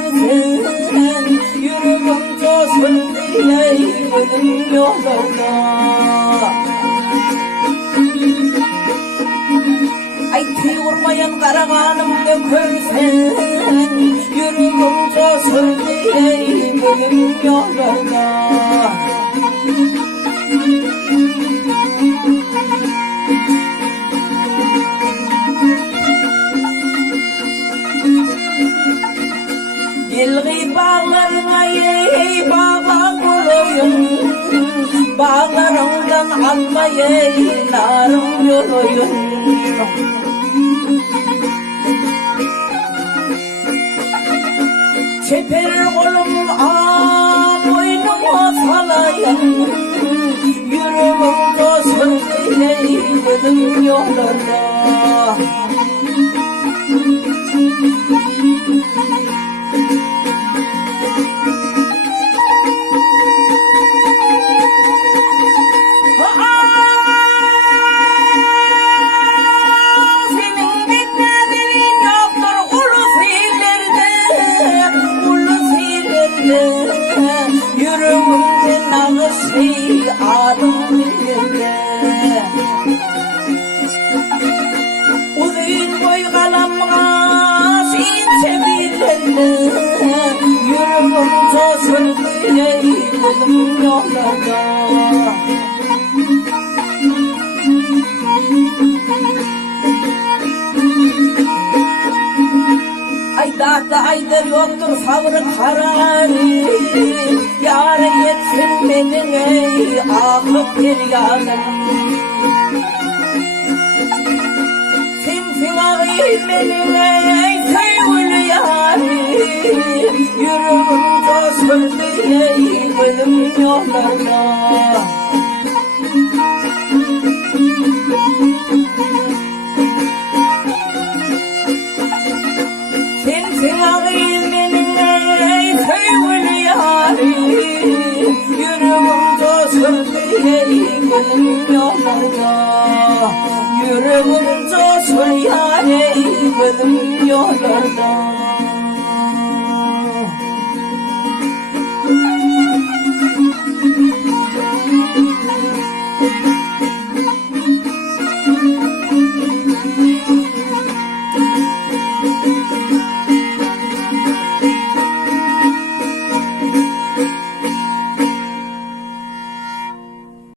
görsen yüreğim coşur diye gözüm yollarda. Aytı vurmayan karaganımda görsen yüreğim coşur diye gözüm yollarda. Yılgı bağlarına ey bağla kuluyum, bağlarımdan alma ey narım yoluyum. Çeper kolum boynuma salayım, yüreğim coşur ey gözüm yollarda. Yüreğimden ağışı adım dilinde. Uzun boy kalamğa şiince bilirdi. Yüreğim coşurdu ey gözüm yollarda. Ayda aydır yoktur sabrı kararı, yâre yetsin benim ey akıp bir yanım. Sensin ağayım benim ey sevgili yarim, yüreğim coşurdu ey gözüm yollarda. Sensin ağayım benim ey sevgili yarim, yüreğim coşurdu ey gözüm yollarda. Yüreğim coşur yâre gözüm yollarda.